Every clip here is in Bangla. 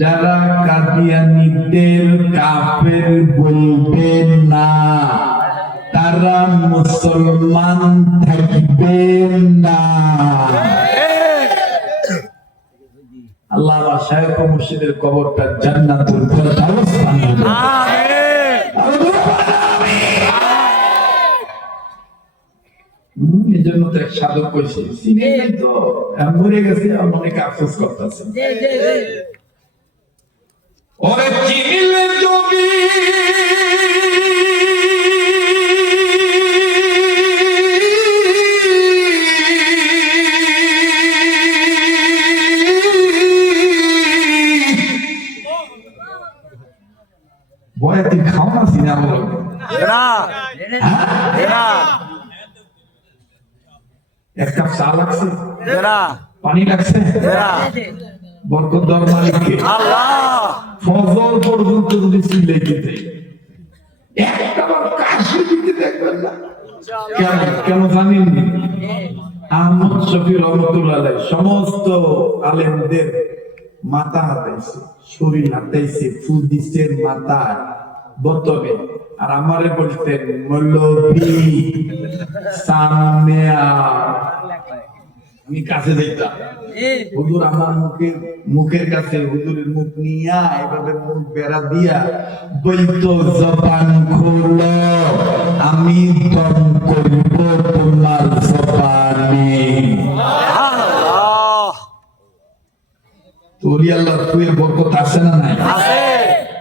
যারা কাদিয়ানীদের কাফের বলবেন না তারা মুসলমান থাকবেন না। আল্লাহ আমার শায়খ ও মুর্শিদের কবরটা জান্নাতুল ফেরদাউস বানিয়ে দেন। এই জন্য তো এক সাধক কইছে চিনি নাই তো মরে গেছে অনেক আফসোস করতেছে। ওরে চিনিলে যদি বয় তুই খাও না সিনা বলো এক কাপ চা লাগছে, পানি লাগছে, বরকত দেওয়ার মালিককে ফজর পর্যন্ত যদি চিল্লাই দিতে একটা কাশি দিতে দেখবেন না। কেন জানেন? আহমদ শফি রহমতুল্লাহ আলাইহি সমস্ত আলেমদের মাথা হাতাইছে, শরীর হাতাইছে, ফুল দিচ্ছে মাথায় বোতলে, আর আমারে বলতেন মৌলভী সামনে আমি কাছে যাইতাম। হুজুর আমার মুখের কাছে হুজুরের মুখ নিয়া এভাবে মুখ বেড়া দিয়া বইতো জবান খোলো আমি দম করব তোমার জবানে। তোরি আল্লাহর ফুয়ের বরকত আছে না নাই?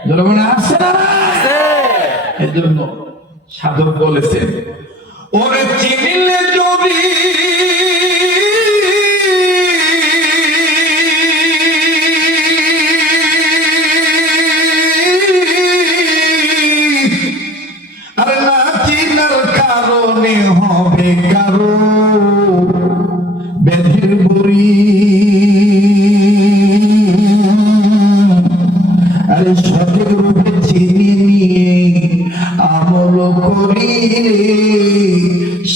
জনগণ আছে না? এই জন্য সাধক বলেছেন ওরে চিনিলে যদি আর না চিনার কারণে হবে কারো ব্যাধির বড়ি, আরে সঠিক রূপে চিনি নিয়ে আমল করিলে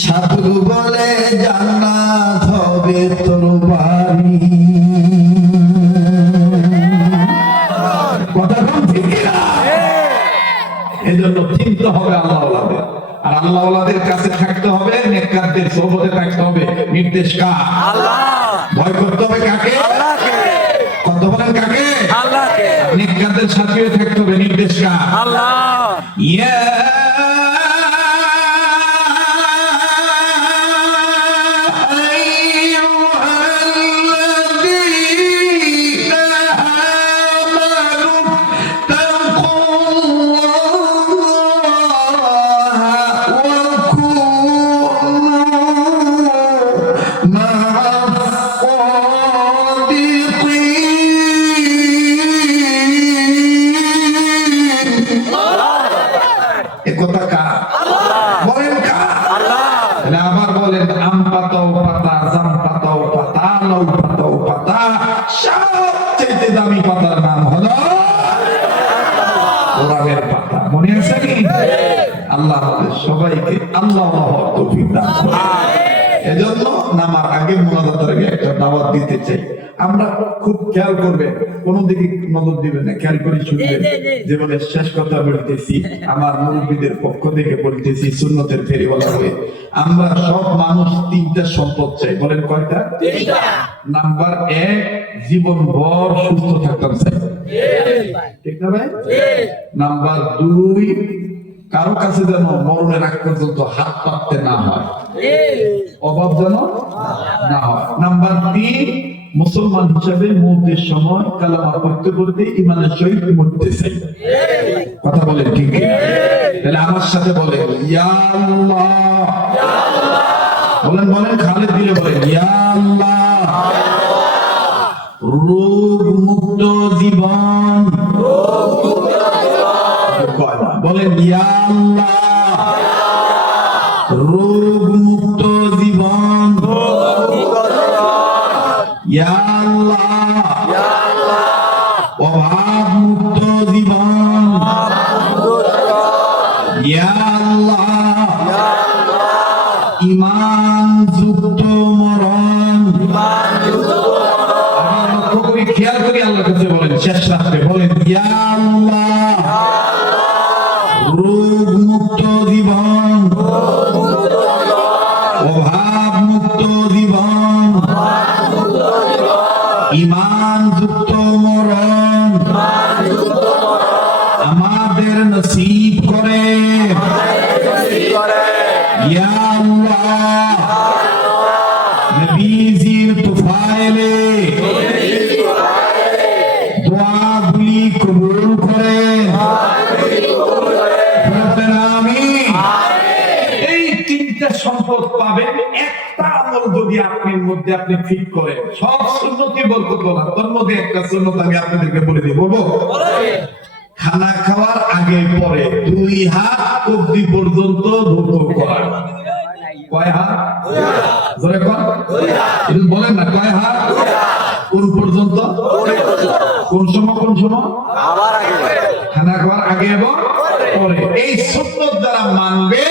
সাধু বলে জান্নাত হবে তোর বাড়ি। কথা ঠিক না? এই জন্য চিনতে হবে আল্লাহওয়ালাদের, আর আল্লাহওয়ালাদের কাছে থাকতে হবে, নেককারদের সোহবতে থাকতে হবে। নির্দেশ কার? আল্লাহ। ভয় করতে হবে কাকে? আল্লাহকে। কথা বলেন কাকে? আল্লাহকে। নেককারদের সাথে থাকতে হবে। নির্দেশ কার? আল্লাহ। ইয়া দামি পাতার নাম হলো গোলাপের পাতা। মনে আছে কি? আল্লাহ আমাদের সবাইকে আল্লাহ তৌফিক দান করুন। এজন্য নামার আগে মুনাজাতের আগে একটা দাওয়াত দিতে চাই। আমরা খুব খেয়াল করবেন, কোন দিকে নজর দিবেন না, খেয়াল করে শুনবেন। জীবনের শেষ কথা বলতেছি, আমার মুরব্বীদের পক্ষ থেকে বলতেছি, সুন্নতের ফেরিওয়ালা হয়ে আমরা সব মানুষ তিনটা সম্পদ চাই। বলেন কয়টা? নাম্বার 1, জীবন ভর সুস্থ থাকতাম চাই, ঠিক না ভাই? নাম্বার 2, কারো কাছে যেন মরণের আগ পর্যন্ত হাত পাততে না হয়, অভাব যেন না হয়। নাম্বার 3, মুসলমান হিসাবে মৌতের সময় কালেমা পড়তে পড়তে ঈমানের সহিত মরতে চাই। কথা বলেন ঠিক কি? তাহলে আমার সাথে বলেন ইয়া আল্লাহ। বলেন বলেন, খালেদ দিলে বলেন ইয়া আল্লাহ। রোগ মুক্ত জীবন, বলেন ইয়া আল্লাহ। রোগ মুক্ত জীবন, ইয়া আল্লাহ। অভাব মুক্ত জীবন, ইয়া আল্লাহ। ঈমান যুক্ত মরণ, খেয়াল করি আল্লাহর কাছে বলেন শেষ রাত্রে বলেন ইয়া আল্লাহ রোগ মুক্ত জীবন, অভাব মুক্ত জীবন, ঈমান যুক্ত মরণ আমাদের নসিব করে ইয়া আল্লাহ। নবীজির তুফাইলে দোয়াগুলি কবুল করে এই তিনটা সম্পদ পাবেন। একটা আমল যদি আপনার মধ্যে আপনি ফিট করেন, সব সুন্নতি বরকত না, তার মধ্যে একটা সুন্নত আমি আপনাদেরকে বলে দিব। বলবো খানা খাওয়ার আগে পরে 2 হাত কবজি পর্যন্ত ধৌত করা। কয় হাত? জোরে কোন? একটু বলেন না, কয় হাত? কোন পর্যন্ত? কোন সময়? কোন সময়? খানা খাওয়ার আগে এবং পরে। এই সুন্নত যারা মানবে,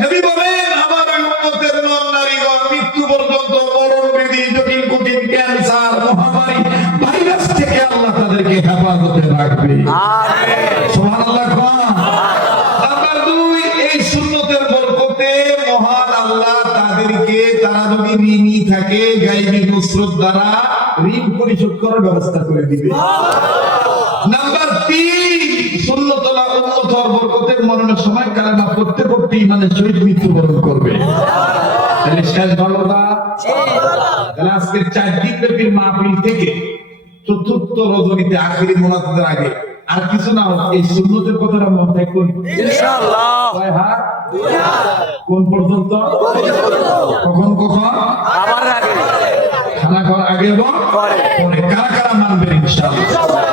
নবী বলেন আমার উম্মতের নর নারীগণ মৃত্যু পর্যন্ত মরণ ব্যাধি জটিল কঠিন ক্যান্সার মহামারী ভাইরাস থেকে আল্লাহ তাদেরকে হেফাজতে রাখবে। সুবহানাল্লাহ। নাম্বার 2, এই সুন্নতের বরকতে মহান আল্লাহ তাদেরকে, তারা যদি ঋণী থাকে গায়বী নুসরত দ্বারা ঋণ পরিশোধ করার ব্যবস্থা করে দিবে। নাম্বার 3, সুন্নতুল্লাহ উম্মত হওয়ার বরকতে মরণের সময় কালেমা পড়তে পড়তে ইমানের সহিত মৃত্যুবরণ করবে। তাহলে শেষ ভালোটা আজকের 4 দিন ব্যাপী মাহফিল থেকে চতুর্থ রজনীতে আখিরি মোনাজাতের আগে আর কিছু না হোক, এই সুন্নতের কথাটা মনে করি ইনশাআল্লাহ। কয় হাত? 2 হাত। কোন পর্যন্ত? কখন কখন? আবার আগে, খানা খাওয়ার আগে এবং পরে। কারা কারা মানবেন ইনশাআল্লাহ?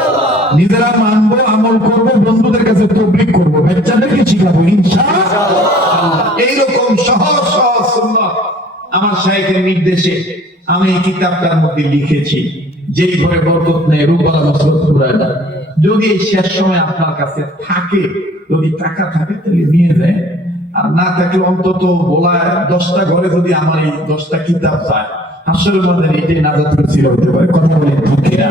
নিজেরা মানবো, আমল করব, বন্ধুদের কাছে তাবলীগ করব, বাচ্চাদেরকে শিখাবো ইনশাআল্লাহ। এইরকম সহজ সহজ সুন্নাত আমার শাইখের নির্দেশে আমি এই কিতাবটার মধ্যে লিখেছি। যেই ঘরে বরকত নেই রূপবালা মসরত ফুরায় না। যদি এই শেষ সময় আপনার কাছে থাকে, যদি টাকা থাকে তাহলে নিয়ে যায়, আর না থাকলে অন্তত বলায় 10টা ঘরে যদি আমার এই 10টা কিতাব চায়, আসলে মনে এটাই নাজাতের ছিল হতে পারে। কথা বলেন ঠিক কিনা?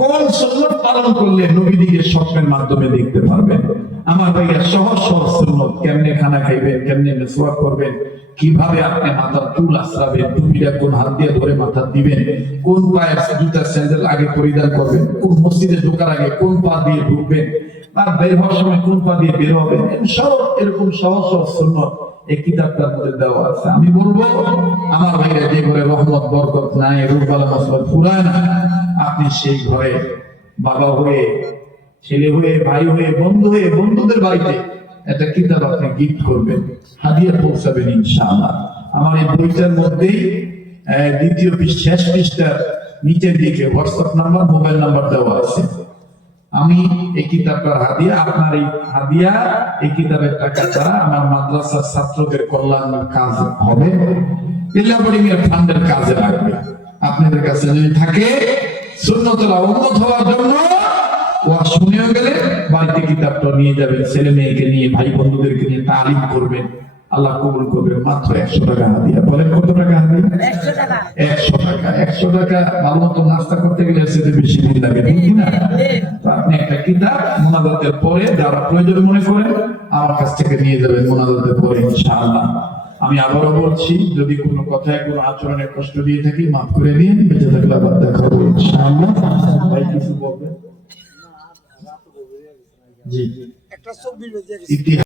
কোন সুন্নাত পালন করলে নবীদিকে স্বপ্নের মাধ্যমে দেখতে পারবেন? আমার ভাইয়া সহজ সহজ সুন্নাত, কেমনে খানা খাইবেন, কেমনে মিসওয়াক করবেন, কিভাবে আপনি মাথার চুল আশ্রাবেন, টুপিটা কোন হাত দিয়ে ধরে মাথা দিবেন, কোন পায়ের জুতার স্যান্ডেল আগে পরিধান করবেন, কোন মসজিদে ঢোকার আগে কোন পা দিয়ে ঢুকবেন, আর বের হওয়ার সময় কোন পা দিয়ে বের হবেন, সব এরকম সহজ সহজ সুন্নাত এই কিতাবটার মধ্যে দেওয়া আছে। আমি বলবো আমার ভাইরা যে ঘরে রহমত বরকত নাই, রূপবালা মসরত ফুরায় না, আপনি সেই ঘরে বাবা হয়ে, ছেলে হয়ে, ভাই হয়ে, বন্ধু হয়ে, বন্ধুদের বাড়িতে একটা কিতাব আপনি গিফট করবেন, হাদিয়া পৌঁছাবেন ইনশাআল্লাহ। আমার এই বইটার মধ্যেই দ্বিতীয় শেষ পৃষ্ঠার নিচের দিকে হোয়াটসঅ্যাপ নাম্বার, মোবাইল নাম্বার দেওয়া আছে। আমি এই কিতাবটার হাদিয়া, আপনার এই হাদিয়া এই কিতাবের টাকা ছাড়া আমার মাদ্রাসার ছাত্রদের কল্যাণের কাজ হবে, ইল্লাবরিং এর ফান্ডের কাজে লাগবে। আপনাদের কাছে যদি থাকে সুন্নতুল্লাহ উম্মত হওয়ার জন্য ওয়াজ শুনেও গেলে বাড়িতে কিতাবটা নিয়ে যাবেন, ছেলে মেয়েকে নিয়ে, ভাই বন্ধুদেরকে নিয়ে তালিম করবেন, আল্লাহ কবুল করবেন। মাত্র 100 টাকা হাদিয়া। বলেন কত টাকা হাদিয়া? 100 টাকা। 100 টাকা। 100 টাকা ভালো মতো নাস্তা করতে গেলে সেটা বেশি দিন লাগে, ঠিক না? তো আপনি একটা কিতাব মোনাজাতের পরে যারা প্রয়োজন মনে করেন আমার কাছ থেকে নিয়ে যাবেন মোনাজাতের পরে ইনশাআল্লাহ। আমি আবারও বলছি, যদি কোনো কথায় কোনো আচরণের কষ্ট দিয়ে থাকি মাফ করে দিন, বেঁচে থাকলে আবার দেখা হবে ইনশাআল্লাহ। ভাই কিছু বলবেন? জি, একটা 24